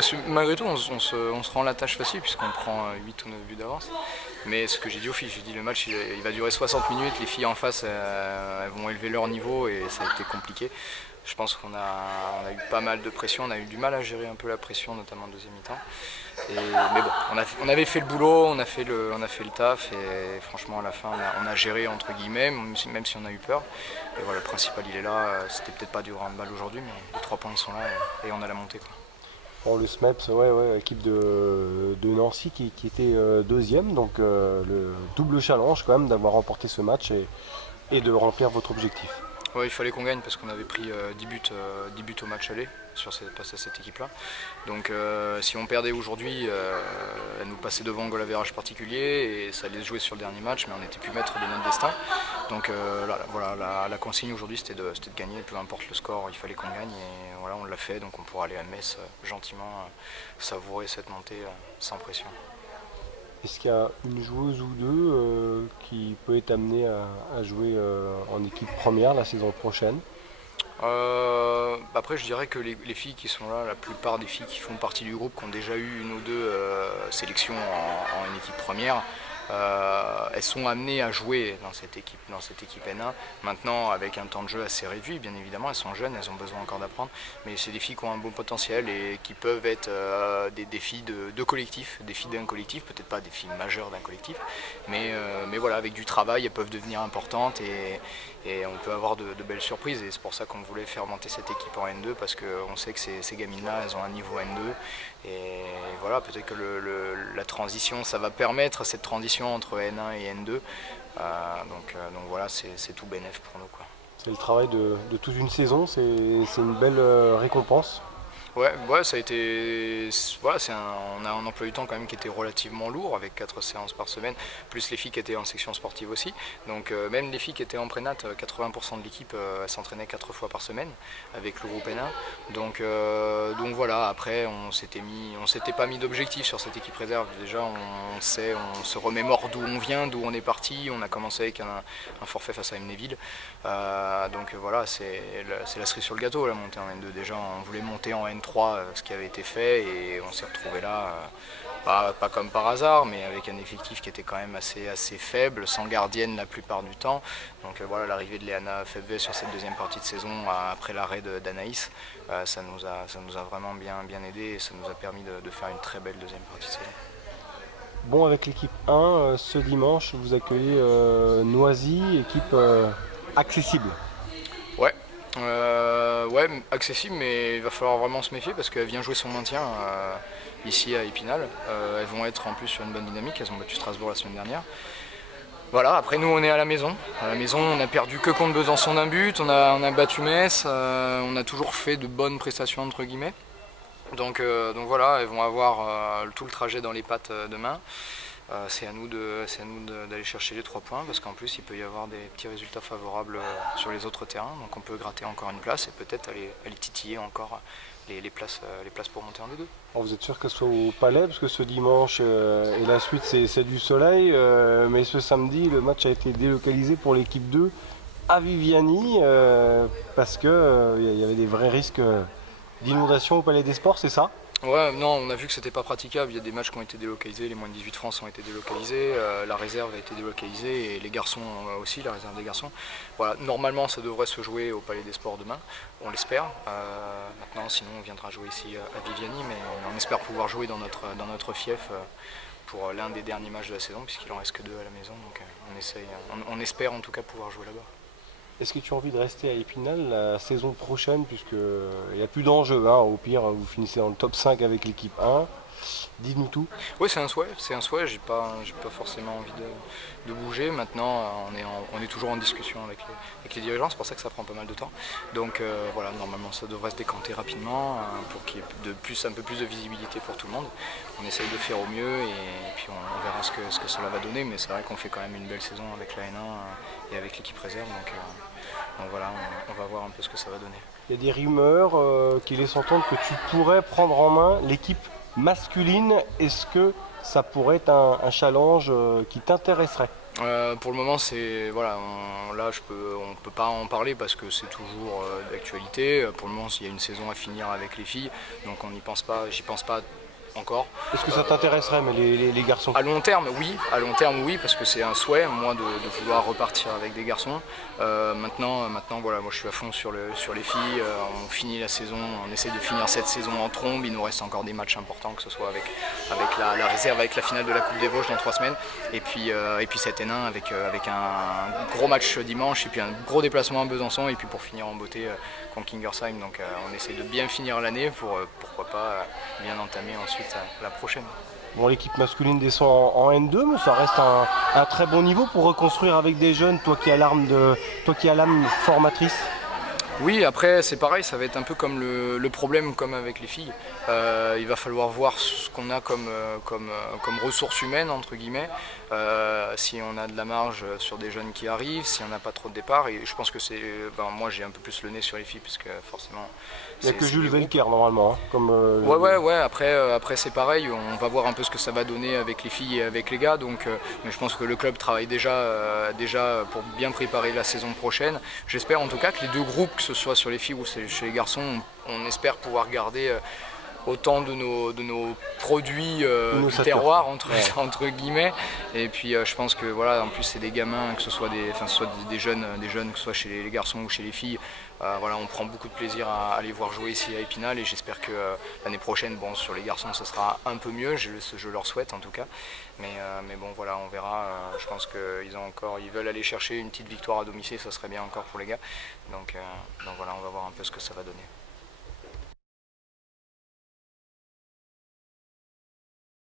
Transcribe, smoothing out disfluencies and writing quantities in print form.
Parce que malgré tout, on se rend la tâche facile puisqu'on prend 8 ou 9 buts d'avance. Mais ce que j'ai dit aux filles, j'ai dit le match il va durer 60 minutes, les filles en face elles vont élever leur niveau et ça a été compliqué. Je pense qu'on a eu pas mal de pression, on a eu du mal à gérer un peu la pression, notamment en deuxième mi-temps. Mais bon, on avait fait le boulot, on a fait le taf et franchement à la fin on a géré entre guillemets, même si on a eu peur. Et voilà, le principal il est là, c'était peut-être pas du handball aujourd'hui, mais les 3 points ils sont là et on a la montée, quoi. Bon, le SMEPS, équipe de Nancy qui était deuxième, donc le double challenge quand même d'avoir remporté ce match et de remplir votre objectif. Ouais, il fallait qu'on gagne parce qu'on avait pris 10 buts au match aller face à cette équipe-là. Donc si on perdait aujourd'hui, elle nous passait devant un goal average particulier et ça allait se jouer sur le dernier match, mais on n'était plus maître de notre destin. Donc voilà, la consigne aujourd'hui c'était de gagner, peu importe le score, il fallait qu'on gagne et voilà, on l'a fait, donc on pourra aller à Metz gentiment savourer cette montée sans pression. Est-ce qu'il y a une joueuse ou deux qui peut être amenée à jouer en équipe première la saison prochaine? Après je dirais que les filles qui sont là, la plupart des filles qui font partie du groupe, qui ont déjà eu une ou deux sélections en équipe première, elles sont amenées à jouer dans cette équipe N1. Maintenant avec un temps de jeu assez réduit, bien évidemment, elles sont jeunes, elles ont besoin encore d'apprendre, mais c'est des filles qui ont un bon potentiel et qui peuvent être des filles de collectif, des filles d'un collectif, peut-être pas des filles majeures d'un collectif, mais voilà, avec du travail, elles peuvent devenir importantes et on peut avoir de belles surprises et c'est pour ça qu'on voulait faire monter cette équipe en N2 parce qu'on sait que ces gamines-là, elles ont un niveau N2 et voilà, peut-être que la transition, ça va permettre cette transition entre N1 et N2 donc voilà, c'est tout bénef pour nous, quoi. C'est le travail de toute une saison, c'est une belle récompense. Ouais, ça a été. Voilà, on a un emploi du temps quand même qui était relativement lourd, avec 4 séances par semaine, plus les filles qui étaient en section sportive aussi. Donc même les filles qui étaient en prénat, 80% de l'équipe elles s'entraînaient 4 fois par semaine avec le groupe N1. Donc voilà, après on s'était pas mis d'objectif sur cette équipe réserve. Déjà on se remémore d'où on vient, d'où on est parti. On a commencé avec un forfait face à Amnéville. Donc voilà, c'est la cerise sur le gâteau la montée en N2. Déjà on voulait monter en N3, ce qui avait été fait, et on s'est retrouvé là, pas comme par hasard, mais avec un effectif qui était quand même assez faible, sans gardienne la plupart du temps. Donc voilà, l'arrivée de Léana Febvre sur cette deuxième partie de saison, après l'arrêt d'Anaïs, ça nous a vraiment bien aidé et ça nous a permis de faire une très belle deuxième partie de saison. Bon, avec l'équipe 1, ce dimanche, vous accueillez Noisy, équipe accessible. Ouais, accessible, mais il va falloir vraiment se méfier parce qu'elle vient jouer son maintien ici à Épinal. Elles vont être en plus sur une bonne dynamique, elles ont battu Strasbourg la semaine dernière. Voilà, après nous on est à la maison. À la maison on a perdu que contre Besançon d'un but, on a battu Metz, on a toujours fait de bonnes prestations entre guillemets. Donc voilà, elles vont avoir tout le trajet dans les pattes demain. C'est à nous d'aller chercher les 3 points parce qu'en plus il peut y avoir des petits résultats favorables sur les autres terrains, donc on peut gratter encore une place et peut-être aller titiller encore les places pour monter en D2. Alors vous êtes sûr qu'elle soit au Palais, parce que ce dimanche et la suite c'est du soleil, mais ce samedi le match a été délocalisé pour l'équipe 2 à Viviani parce qu'il y avait des vrais risques d'inondation au Palais des Sports, c'est ça? Ouais, non, on a vu que c'était pas praticable. Il y a des matchs qui ont été délocalisés, les moins de 18 France ont été délocalisés, la réserve a été délocalisée et les garçons aussi, la réserve des garçons. Voilà, normalement ça devrait se jouer au Palais des Sports demain, on l'espère. Maintenant, sinon on viendra jouer ici à Viviani, mais on espère pouvoir jouer dans notre fief pour l'un des derniers matchs de la saison, puisqu'il en reste que 2 à la maison, donc on espère en tout cas pouvoir jouer là-bas. Est-ce que tu as envie de rester à Épinal la saison prochaine, puisqu'il n'y a plus d'enjeu, hein, au pire vous finissez dans le top 5 avec l'équipe 1, dis-nous tout. Oui, c'est un souhait, j'ai pas forcément envie de bouger. Maintenant on est toujours en discussion avec les dirigeants, c'est pour ça que ça prend pas mal de temps. Donc voilà, normalement ça devrait se décanter rapidement pour qu'il y ait un peu plus de visibilité pour tout le monde. On essaye de faire au mieux et puis on verra ce que cela va donner, mais c'est vrai qu'on fait quand même une belle saison avec la N1 et avec l'équipe réserve, donc voilà, on va voir un peu ce que ça va donner. Il y a des rumeurs qui laissent entendre que tu pourrais prendre en main l'équipe masculine. Est-ce que ça pourrait être un challenge qui t'intéresserait? Pour le moment, voilà, là on peut pas en parler parce que c'est toujours d'actualité. Pour le moment, il y a une saison à finir avec les filles, donc on n'y pense pas, j'y pense pas encore. Est-ce que ça t'intéresserait, mais les garçons? À long terme, oui, parce que c'est un souhait, moi, de pouvoir repartir avec des garçons. Maintenant, voilà, moi je suis à fond sur les filles. On finit la saison, on essaie de finir cette saison en trombe. Il nous reste encore des matchs importants, que ce soit avec la réserve, avec la finale de la Coupe des Vosges dans 3 semaines, et puis cet Hénin avec un gros match dimanche, et puis un gros déplacement à Besançon, et puis pour finir en beauté contre Kingersheim. Donc on essaie de bien finir l'année pour pourquoi pas bien entamer ensuite la prochaine. Bon, l'équipe masculine descend en N2, mais ça reste un très bon niveau pour reconstruire avec des jeunes, toi qui as l'âme formatrice. Oui, après c'est pareil, ça va être un peu comme le problème comme avec les filles. Il va falloir voir ce qu'on a comme ressources humaines, entre guillemets, si on a de la marge sur des jeunes qui arrivent, si on n'a pas trop de départ. Et je pense que moi j'ai un peu plus le nez sur les filles, parce que forcément... Il n'y a que Jules Velker normalement. Ouais, après c'est pareil, on va voir un peu ce que ça va donner avec les filles et avec les gars. Donc, mais je pense que le club travaille déjà pour bien préparer la saison prochaine. J'espère en tout cas que les deux groupes, que ce soit sur les filles ou chez les garçons, on espère pouvoir garder autant de nos produits du terroir entre guillemets. Et puis je pense que voilà, en plus c'est des gamins, que ce soit des jeunes, que ce soit chez les garçons ou chez les filles. Voilà, on prend beaucoup de plaisir à les voir jouer ici à Épinal, et j'espère que l'année prochaine, bon, sur les garçons ce sera un peu mieux, je leur souhaite en tout cas. Mais bon voilà, on verra. Je pense qu'ils veulent aller chercher une petite victoire à domicile, ça serait bien encore pour les gars. Donc voilà, on va voir un peu ce que ça va donner.